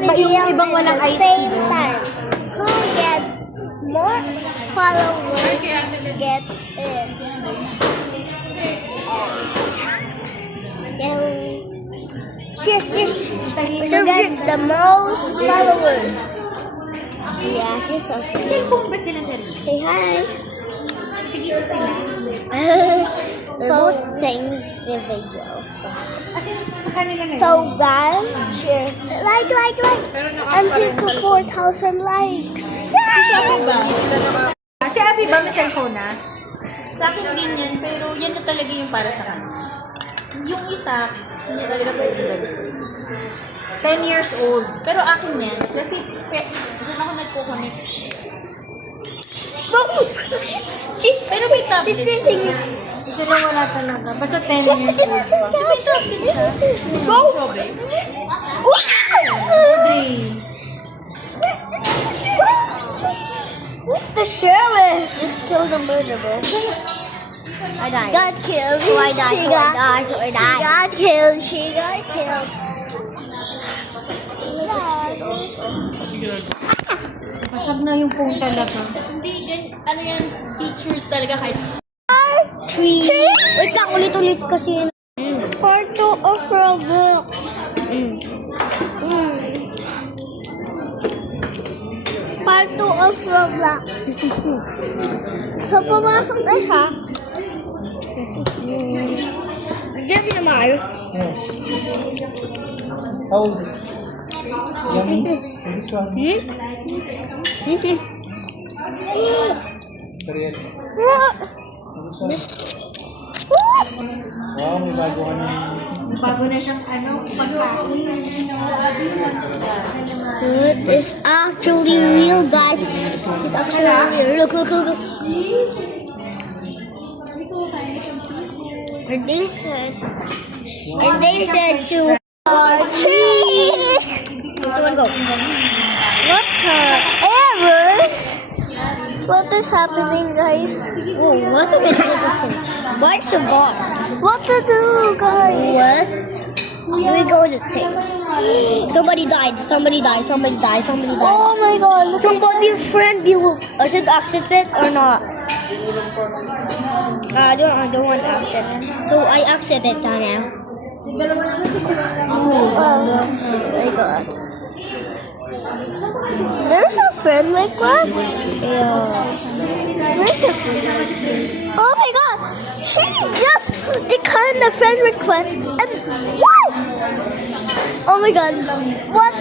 video yung ibang at walang the ice same cream. time. Who gets more followers gets it. She's who gets the most followers. Yeah, she's so sweet. Cellphone ba sila sa rin? Say hi. Tigisa sila. They're both sings the videos. Kasi sa kanila na So guys, cheers. Like. And to 4,000 likes. Si Abby ba may cellphone na? Sa akin din yan, pero yan na talaga yung para sa kanya. Yung isa, hindi talaga pwede gawin. 10 years old. Pero akin yan, kasi doon ako nagko-connect. Pero may tablet. She's sitting. Sila wala talaga. Basta 10 She's years in old. the Go! What's the sheriff? Just killed the murderer. I died. Got killed. So I died. So I died. So I died. She got killed. She got killed. Pasag na yung phone talaga. Hindi, ano yan, features talaga kahit. Tree. Wait lang, ulit-ulit kasi. Part 2 of Roblox. Part 2 of Roblox. So, pumasok na siya. Diyan siya maayos. How was it? Yummy? This one? Korean. This one? Wow, may bago ka na. Bago na siyang pagkain. It is actually real, guys. It's actually real. Look. And they said to tree. Go. What is happening, guys? Oh, what's the video person? Why so far? What to do, guys? What? We go to take. Somebody died. Oh my god. Somebody friend you. Is it accident or not? I don't want accident. So I accident now. Oh my god. There's a friend request? Yeah. Where's the friend? Oh my god! She just declined the friend request and what? Oh my god. What?